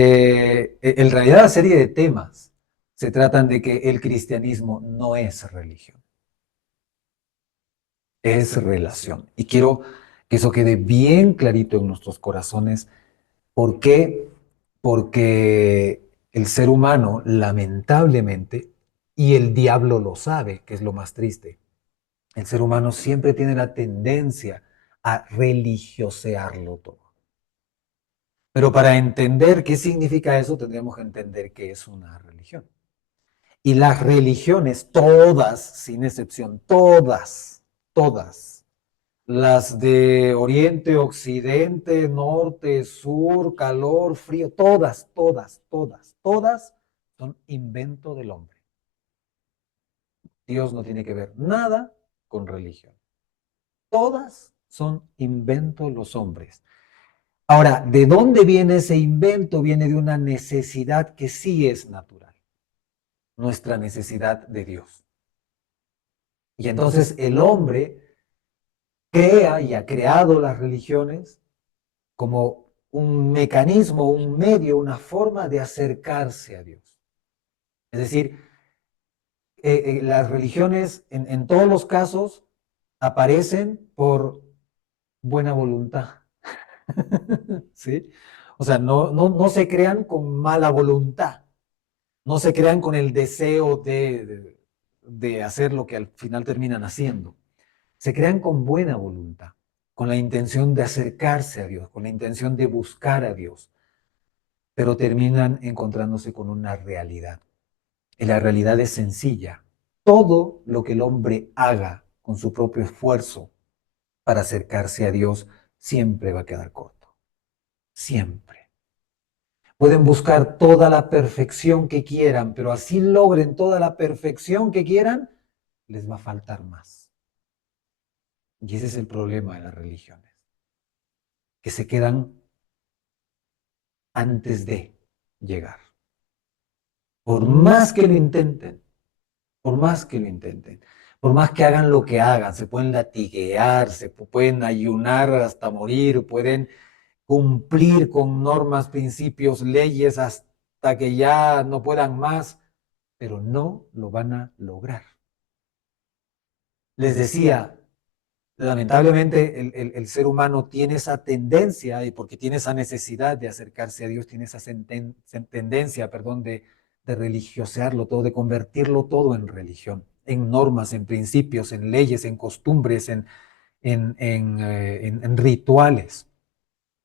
En realidad la serie de temas se tratan de que el cristianismo no es religión, es relación. Y quiero que eso quede bien clarito en nuestros corazones. ¿Por qué? Porque el ser humano, lamentablemente, y el diablo lo sabe, que es lo más triste, el ser humano siempre tiene la tendencia a religiosearlo todo. Pero para entender qué significa eso, tendríamos que entender qué es una religión. Y las religiones, todas, sin excepción, todas, las de Oriente, Occidente, Norte, Sur, calor, frío, todas son invento del hombre. Dios no tiene que ver nada con religión. Todas son invento de los hombres. Ahora, ¿de dónde viene ese invento? Viene de una necesidad que sí es natural, nuestra necesidad de Dios. Y entonces el hombre crea y ha creado las religiones como un mecanismo, un medio, una forma de acercarse a Dios. Es decir, las religiones en todos los casos aparecen por buena voluntad. ¿Sí? O sea, no se crean con mala voluntad, no se crean con el deseo de hacer lo que al final terminan haciendo. Se crean con buena voluntad, con la intención de acercarse a Dios, con la intención de buscar a Dios, pero terminan encontrándose con una realidad. Y la realidad es sencilla. Todo lo que el hombre haga con su propio esfuerzo para acercarse a Dios siempre va a quedar corto. Siempre. Pueden buscar toda la perfección que quieran, pero así logren toda la perfección que quieran, les va a faltar más. Y ese es el problema de las religiones, que se quedan antes de llegar. Por más que lo intenten, por más que lo intenten, por más que hagan lo que hagan, se pueden latiguear, se pueden ayunar hasta morir, pueden cumplir con normas, principios, leyes hasta que ya no puedan más, pero no lo van a lograr. Les decía, lamentablemente el ser humano tiene esa tendencia, y porque tiene esa necesidad de acercarse a Dios, tiene esa tendencia, perdón, de religiosearlo todo, de convertirlo todo en religión, en normas, en principios, en leyes, en costumbres, en rituales.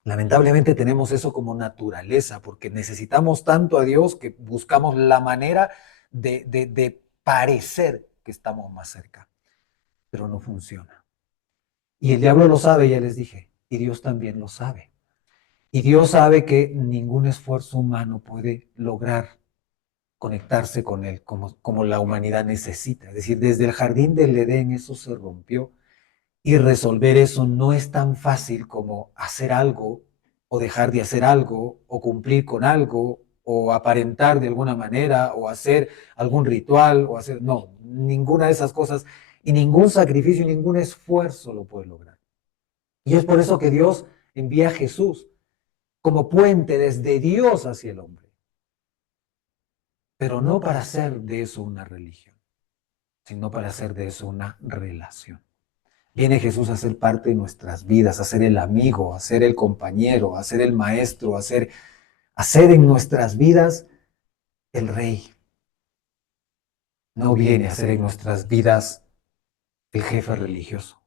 Lamentablemente tenemos eso como naturaleza, porque necesitamos tanto a Dios que buscamos la manera de parecer que estamos más cerca, pero no funciona. Y el diablo lo sabe, ya les dije, y Dios también lo sabe. Y Dios sabe que ningún esfuerzo humano puede lograr conectarse con Él como la humanidad necesita. Es decir, desde el jardín del Edén eso se rompió y resolver eso no es tan fácil como hacer algo o dejar de hacer algo o cumplir con algo o aparentar de alguna manera o hacer algún ritual o hacer, no, ninguna de esas cosas y ningún sacrificio, ningún esfuerzo lo puede lograr. Y es por eso que Dios envía a Jesús como puente desde Dios hacia el hombre, pero no para hacer de eso una religión, sino para hacer de eso una relación. Viene Jesús a ser parte de nuestras vidas, a ser el amigo, a ser el compañero, a ser el maestro, a ser en nuestras vidas el rey. No viene a ser en nuestras vidas el jefe religioso.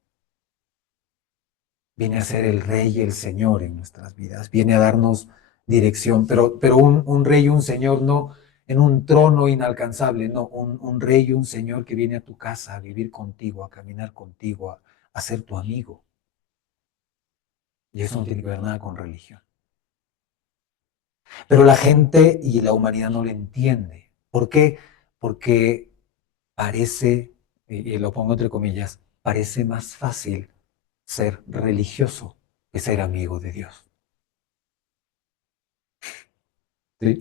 Viene a ser el rey y el señor en nuestras vidas. Viene a darnos dirección, pero un rey y un señor no en un trono inalcanzable, no, un rey y un señor que viene a tu casa a vivir contigo, a caminar contigo, a ser tu amigo. Y eso no tiene que ver nada con religión. Pero la gente y la humanidad no lo entiende. ¿Por qué? Porque parece, y lo pongo entre comillas, parece más fácil ser religioso que ser amigo de Dios. ¿Sí?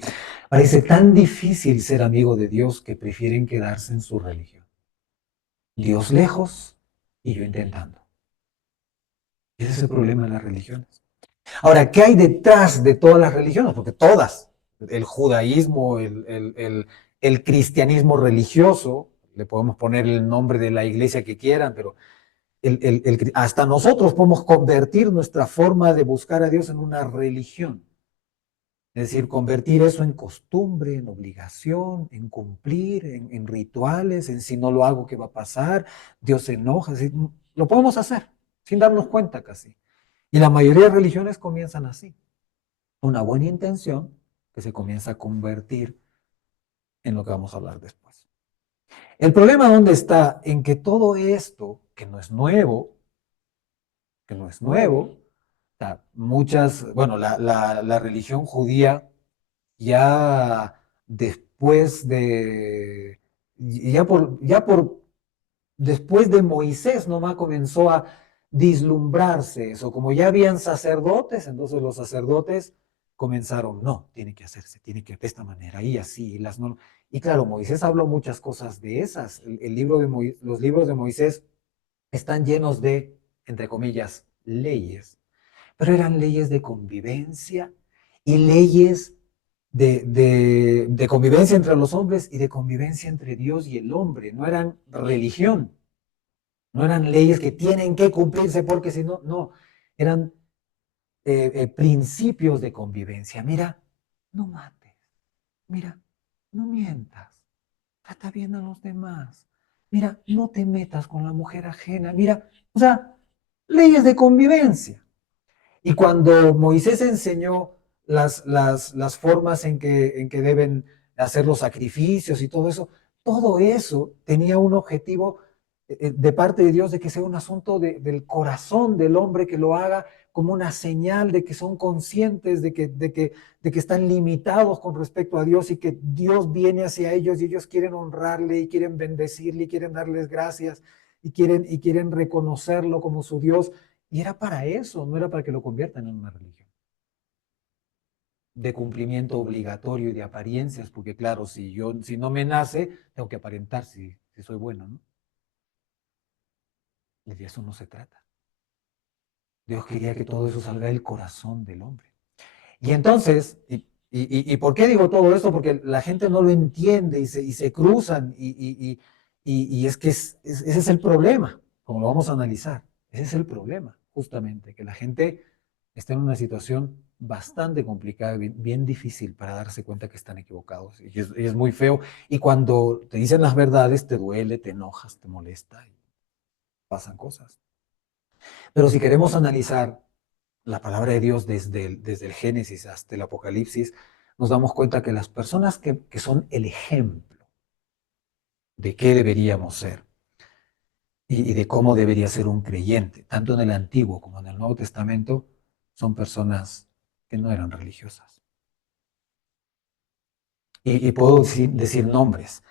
Parece tan difícil ser amigo de Dios que prefieren quedarse en su religión. Dios lejos y yo intentando. Ese es el problema de las religiones. Ahora, ¿qué hay detrás de todas las religiones? Porque todas, el judaísmo, el cristianismo religioso, le podemos poner el nombre de la iglesia que quieran, pero hasta nosotros podemos convertir nuestra forma de buscar a Dios en una religión. Es decir, convertir eso en costumbre, en obligación, en cumplir, en rituales, en si no lo hago, ¿qué va a pasar? Dios se enoja. Es decir, lo podemos hacer sin darnos cuenta casi. Y la mayoría de religiones comienzan así. Una buena intención que se comienza a convertir en lo que vamos a hablar después. El problema dónde está en que todo esto, que no es nuevo, que no es nuevo, o sea, muchas, bueno, la religión judía ya después de, después de Moisés nomás comenzó a vislumbrarse eso, como ya habían sacerdotes, entonces los sacerdotes comenzaron, no, tiene que hacerse, tiene que de esta manera, y así, y las normas. Y claro, Moisés habló muchas cosas de esas. El libro de los libros de Moisés están llenos de, entre comillas, leyes, pero eran leyes de convivencia y leyes de convivencia entre los hombres y de convivencia entre Dios y el hombre. No eran religión, no eran leyes que tienen que cumplirse porque si no, no, eran principios de convivencia. Mira, no mates, mira, no mientas, trata bien a los demás. Mira, no te metas con la mujer ajena. Mira, o sea, leyes de convivencia. Y cuando Moisés enseñó las formas en que deben hacer los sacrificios y todo eso tenía un objetivo de parte de Dios de que sea un asunto del corazón del hombre, que lo haga como una señal de que son conscientes de que están limitados con respecto a Dios y que Dios viene hacia ellos y ellos quieren honrarle y quieren bendecirle y quieren darles gracias y quieren reconocerlo como su Dios. Y era para eso, no era para que lo conviertan en una religión de cumplimiento obligatorio y de apariencias, porque claro, si no me nace, tengo que aparentar si soy bueno, ¿no? Y de eso no se trata. Dios quería que todo eso salga del corazón del hombre. Y entonces, y ¿por qué digo todo esto? Porque la gente no lo entiende y se cruzan y es que ese es el problema, como lo vamos a analizar. Ese es el problema, justamente, que la gente está en una situación bastante complicada, bien difícil para darse cuenta que están equivocados. Y es muy feo. Y cuando te dicen las verdades, te duele, te enojas, te molesta y pasan cosas. Pero si queremos analizar la palabra de Dios desde el Génesis hasta el Apocalipsis, nos damos cuenta que las personas que son el ejemplo de qué deberíamos ser y de cómo debería ser un creyente, tanto en el Antiguo como en el Nuevo Testamento, son personas que no eran religiosas. Y puedo decir nombres.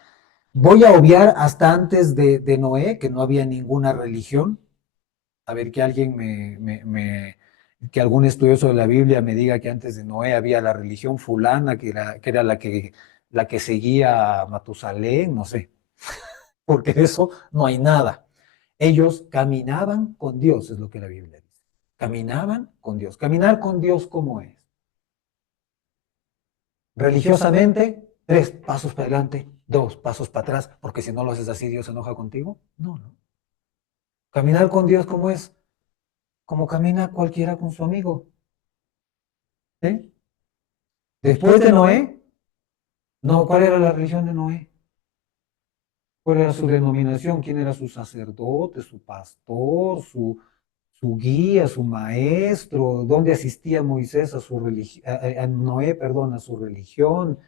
Voy a obviar hasta antes de Noé, que no había ninguna religión. A ver que alguien que algún estudioso de la Biblia me diga que antes de Noé había la religión fulana, que era la que seguía a Matusalén, no sé, porque de eso no hay nada. Ellos caminaban con Dios, es lo que la Biblia dice. Caminaban con Dios. Caminar con Dios, ¿cómo es? Religiosamente, 3 pasos para adelante, 2 pasos para atrás, porque si no lo haces así, Dios se enoja contigo. No, no. Caminar con Dios, ¿cómo es? Como camina cualquiera con su amigo. ¿Sí? Después de Noé, no, ¿cuál era la religión de Noé? ¿Cuál era su denominación? ¿Quién era su sacerdote, su pastor, su guía, su maestro? ¿Dónde asistía Moisés a su religión, a Noé, perdón, a su religión?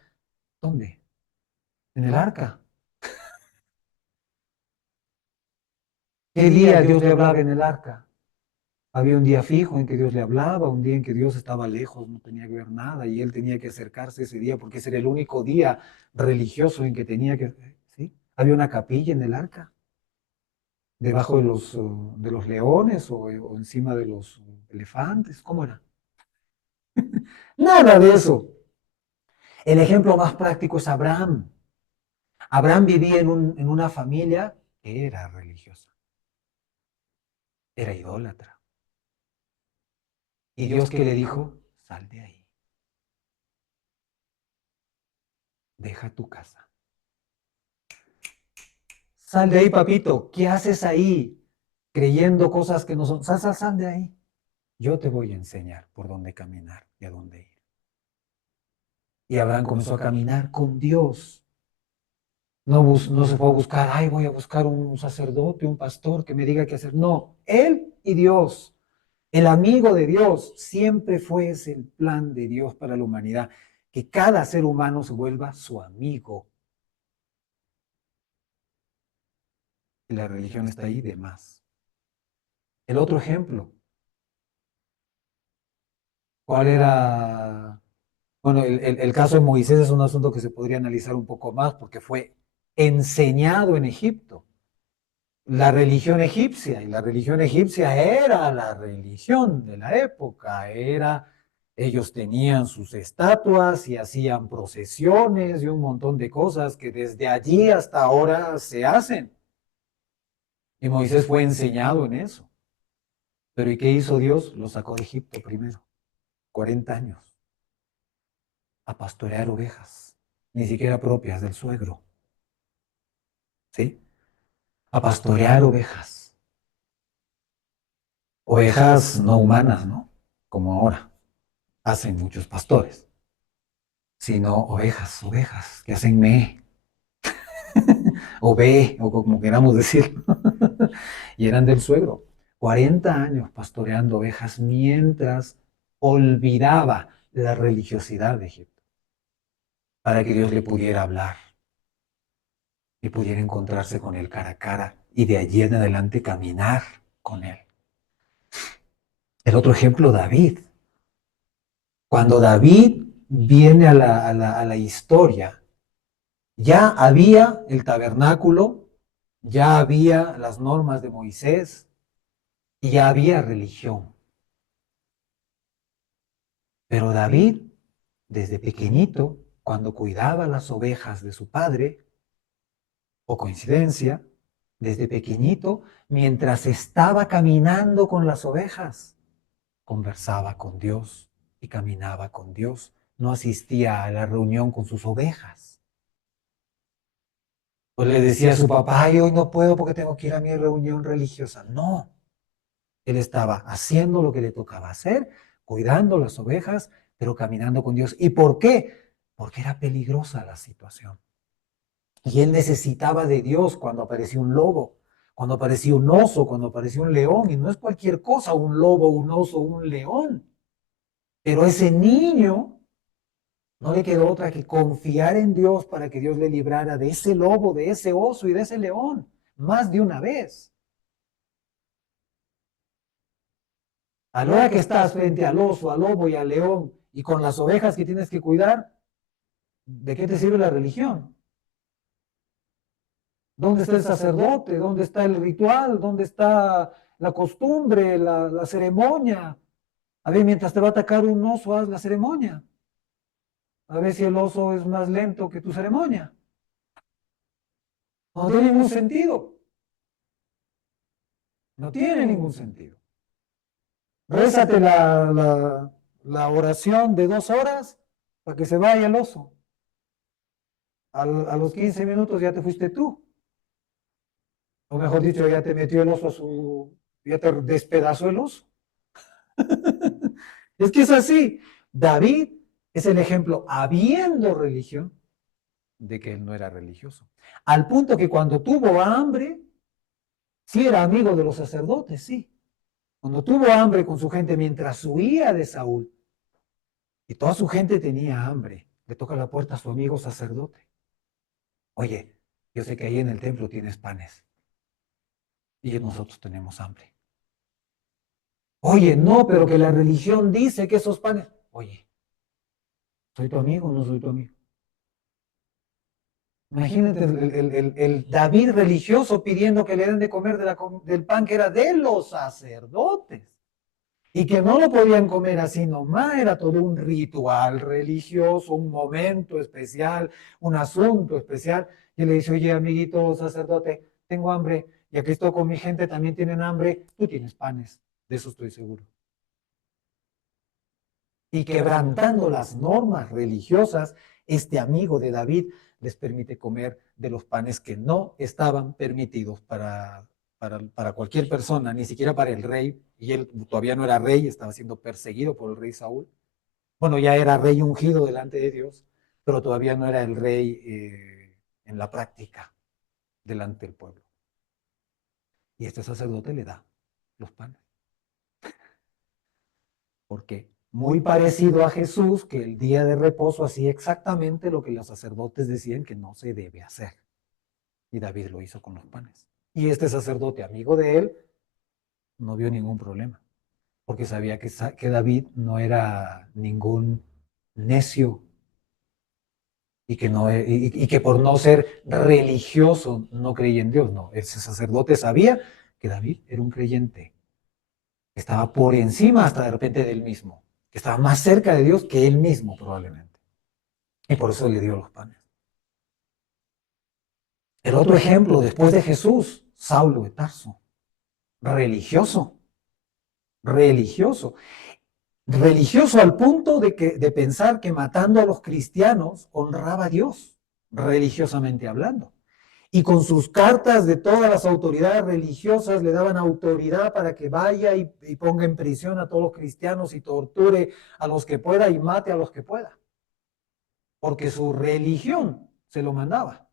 ¿Dónde? En el arca. ¿Qué día Dios le hablaba en el arca? Había un día fijo en que Dios le hablaba, un día en que Dios estaba lejos, no tenía que ver nada y él tenía que acercarse ese día porque ese era el único día religioso en que tenía que, ¿sí? Había una capilla en el arca, debajo de los leones o encima de los elefantes, ¿cómo era? Nada de eso. El ejemplo más práctico es Abraham. Abraham vivía en una familia que era religiosa, era idólatra. Y Dios que le dijo, sal de ahí. deja tu casa. Sal de ahí, papito. ¿Qué haces ahí? Creyendo cosas que no son. Sal de ahí. Yo te voy a enseñar por dónde caminar y a dónde ir. Y Abraham comenzó a caminar con Dios. No se fue a buscar, ay, voy a buscar un sacerdote, un pastor que me diga qué hacer. No, él y Dios, el amigo de Dios, siempre fue ese el plan de Dios para la humanidad, que cada ser humano se vuelva su amigo. Y la religión está ahí de más. El otro ejemplo, ¿cuál era? Bueno, el caso de Moisés es un asunto que se podría analizar un poco más porque fue enseñado en Egipto. La religión egipcia, y la religión egipcia era la religión de la época, ellos tenían sus estatuas y hacían procesiones y un montón de cosas que desde allí hasta ahora se hacen. Y Moisés fue enseñado en eso. Pero ¿y qué hizo Dios? Lo sacó de Egipto primero, 40 años, a pastorear ovejas, ni siquiera propias del suegro, ¿sí? A pastorear ovejas. Ovejas no humanas, ¿no? Como ahora hacen muchos pastores, sino ovejas que hacen me, o ve, o como queramos decir, y eran del suegro. 40 años pastoreando ovejas mientras olvidaba la religiosidad de Egipto, para que Dios le pudiera hablar y pudiera encontrarse con él cara a cara y de allí en adelante caminar con él. El otro ejemplo, David. Cuando David viene a la historia, ya había el tabernáculo, ya había las normas de Moisés y ya había religión. Pero David, desde pequeñito, cuando cuidaba las ovejas de su padre, o coincidencia, desde pequeñito, mientras estaba caminando con las ovejas, conversaba con Dios y caminaba con Dios. No asistía a la reunión con sus ovejas. Pues le decía a su papá, ay, hoy no puedo porque tengo que ir a mi reunión religiosa. No, él estaba haciendo lo que le tocaba hacer, cuidando las ovejas, pero caminando con Dios. ¿Y por qué? Porque era peligrosa la situación. Y él necesitaba de Dios cuando aparecía un lobo, cuando aparecía un oso, cuando aparecía un león. Y no es cualquier cosa, un lobo, un oso, un león. Pero ese niño no le quedó otra que confiar en Dios para que Dios le librara de ese lobo, de ese oso y de ese león, más de una vez. A la hora que estás frente al oso, al lobo y al león y con las ovejas que tienes que cuidar, ¿de qué te sirve la religión? ¿Dónde está el sacerdote? ¿Dónde está el ritual? ¿Dónde está la costumbre, la ceremonia? A ver, mientras te va a atacar un oso, haz la ceremonia. A ver si el oso es más lento que tu ceremonia. No tiene ningún sentido. No tiene ningún sentido. Rézate la oración de 2 horas para que se vaya el oso. A los 15 minutos ya te fuiste tú. O mejor dicho, ya te metió el oso ya te despedazó el oso. Es que es así. David es el ejemplo, habiendo religión, de que él no era religioso. Al punto que cuando tuvo hambre, sí era amigo de los sacerdotes, sí. Cuando tuvo hambre con su gente mientras huía de Saúl, y toda su gente tenía hambre, le toca la puerta a su amigo sacerdote. Oye, yo sé que ahí en el templo tienes panes, y nosotros tenemos hambre. Oye, no, pero que la religión dice que esos panes. Oye, ¿soy tu amigo o no soy tu amigo? Imagínate el David religioso pidiendo que le den de comer del pan que era de los sacerdotes y que no lo podían comer así nomás, era todo un ritual religioso, un momento especial, un asunto especial. Y le dice, oye, amiguito sacerdote, tengo hambre y aquí estoy con mi gente, también tienen hambre, tú tienes panes, de eso estoy seguro. Y quebrantando las normas religiosas, este amigo de David les permite comer de los panes que no estaban permitidos para cualquier persona, ni siquiera para el rey, y él todavía no era rey, estaba siendo perseguido por el rey Saúl. Bueno, ya era rey ungido delante de Dios, pero todavía no era el rey en la práctica delante del pueblo. Y este sacerdote le da los panes. Porque muy parecido a Jesús, que el día de reposo hacía exactamente lo que los sacerdotes decían que no se debe hacer. Y David lo hizo con los panes. Y este sacerdote, amigo de él, no vio ningún problema, porque sabía que David no era ningún necio y que por no ser religioso no creía en Dios. No, ese sacerdote sabía que David era un creyente, que estaba por encima hasta de repente del mismo, que estaba más cerca de Dios que él mismo probablemente. Y por eso le dio los panes. El otro ejemplo, después de Jesús, Saulo de Tarso, religioso, religioso. Religioso al punto de pensar que matando a los cristianos honraba a Dios, religiosamente hablando. Y con sus cartas de todas las autoridades religiosas le daban autoridad para que vaya y ponga en prisión a todos los cristianos y torture a los que pueda y mate a los que pueda. Porque su religión se lo mandaba.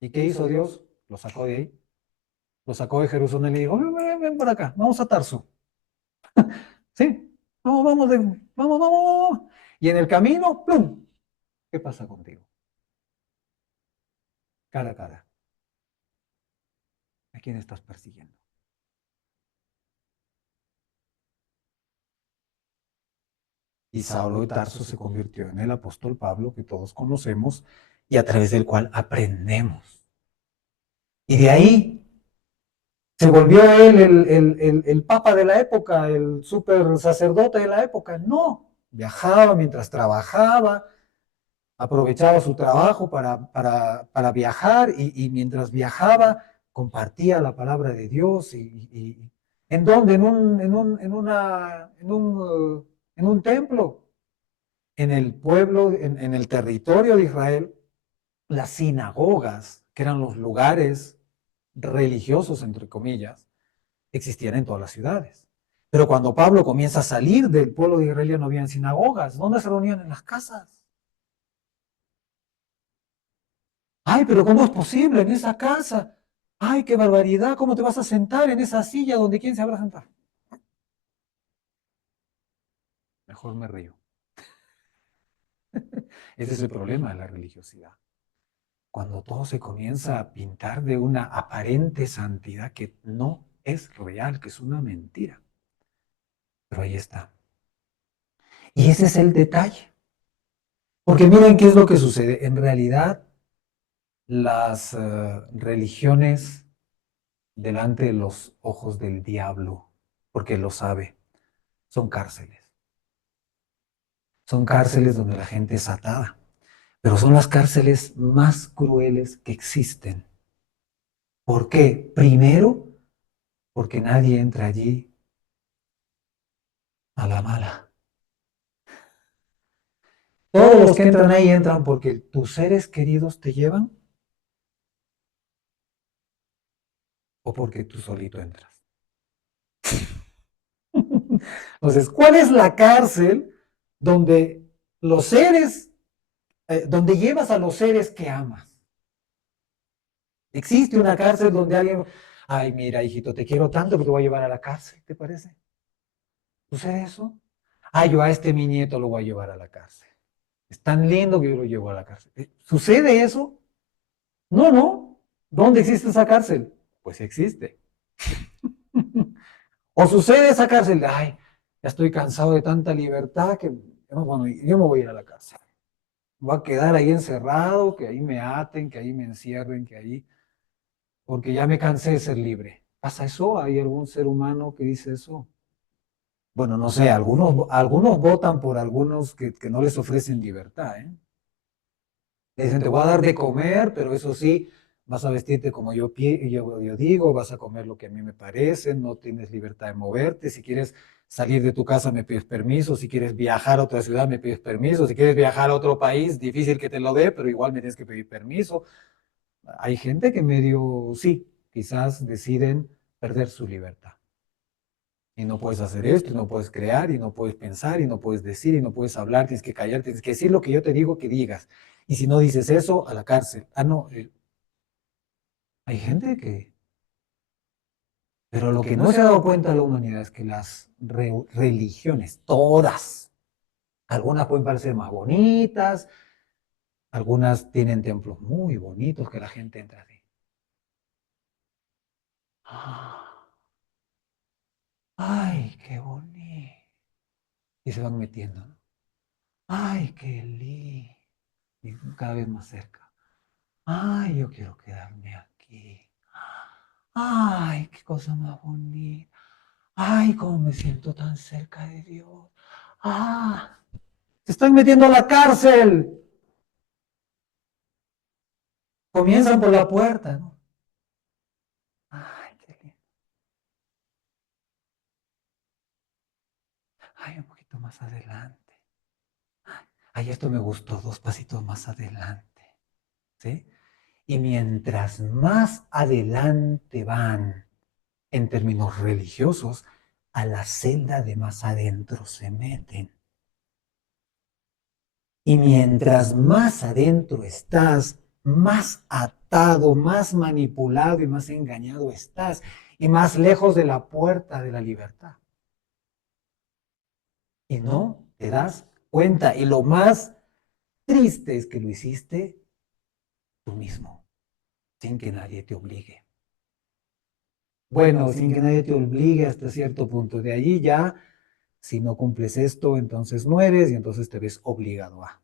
¿Y qué hizo Dios? Lo sacó de ahí. Lo sacó de Jerusalén y le dijo, ven por acá, vamos a Tarso. Sí, vamos. Y en el camino, ¡plum! ¿Qué pasa contigo? Cara a cara. ¿A quién estás persiguiendo? Y Saulo de Tarso se convirtió en el apóstol Pablo que todos conocemos y a través del cual aprendemos. Y de ahí se volvió él el papa de la época, el super sacerdote de la época. No, viajaba mientras trabajaba, aprovechaba su trabajo para viajar y mientras viajaba compartía la palabra de Dios. ¿En dónde? En un templo, en el pueblo, en el territorio de Israel, las sinagogas, que eran los lugares religiosos, entre comillas, existían en todas las ciudades. Pero cuando Pablo comienza a salir del pueblo de Israel ya no habían sinagogas. ¿Dónde se reunían? En las casas. Ay, pero ¿cómo es posible en esa casa? Ay, qué barbaridad, ¿cómo te vas a sentar en esa silla donde quién se habrá sentado? Mejor me río. Ese es el problema de la religiosidad. Cuando todo se comienza a pintar de una aparente santidad que no es real, que es una mentira. Pero ahí está. Y ese es el detalle. Porque miren qué es lo que sucede. En realidad, las religiones delante de los ojos del diablo, porque lo sabe, son cárceles. Son cárceles donde la gente es atada, pero son las cárceles más crueles que existen. ¿Por qué? Primero, porque nadie entra allí a la mala. Todos los que entran ahí entran porque tus seres queridos te llevan o porque tú solito entras. Entonces, ¿cuál es la cárcel donde los seres, donde llevas a los seres que amas? Existe una cárcel donde alguien, ay, mira, hijito, te quiero tanto que te voy a llevar a la cárcel, ¿te parece? ¿Sucede eso? Ah, yo a este mi nieto lo voy a llevar a la cárcel. Es tan lindo que yo lo llevo a la cárcel. ¿Sucede eso? No, no. ¿Dónde existe esa cárcel? Pues existe. O sucede esa cárcel, ay, ya estoy cansado de tanta libertad que, bueno, yo me voy a ir a la cárcel. Voy a quedar ahí encerrado, que ahí me aten, que ahí me encierren, que ahí, porque ya me cansé de ser libre. ¿Pasa eso? ¿Hay algún ser humano que dice eso? Bueno, no sé, algunos votan por algunos que no les ofrecen libertad, ¿eh? Le dicen, te voy a dar de comer, pero eso sí, vas a vestirte como yo digo, vas a comer lo que a mí me parece, no tienes libertad de moverte, si quieres salir de tu casa me pides permiso, si quieres viajar a otra ciudad me pides permiso, si quieres viajar a otro país, difícil que te lo dé, pero igual me tienes que pedir permiso. Hay gente que medio, sí, quizás deciden perder su libertad. Y no puedes hacer esto, y no puedes crear, y no puedes pensar, y no puedes decir, y no puedes hablar, tienes que callar, tienes que decir lo que yo te digo que digas. Y si no dices eso, a la cárcel. Ah, no, hay gente que... Pero lo que no se ha dado cuenta la humanidad es que las religiones, todas, algunas pueden parecer más bonitas, algunas tienen templos muy bonitos que la gente entra así. Ah, ay, qué bonito. Y se van metiendo, ¿no? Ay, qué lindo. Y cada vez más cerca. Ay, yo quiero quedarme aquí. Ay, qué cosa más bonita. Ay, cómo me siento tan cerca de Dios. Ah, se están metiendo a la cárcel. Comienzan por la puerta, ¿no? Ay, qué lindo. Ay, un poquito más adelante. Ay, esto me gustó, dos pasitos más adelante. ¿Sí? Y mientras más adelante van, en términos religiosos, a la celda de más adentro se meten. Y mientras más adentro estás, más atado, más manipulado y más engañado estás, y más lejos de la puerta de la libertad. Y no te das cuenta. Y lo más triste es que lo hiciste tú mismo, sin que nadie te obligue. Bueno, sin que nadie te obligue hasta cierto punto. De allí ya, si no cumples esto, entonces mueres y entonces te ves obligado a.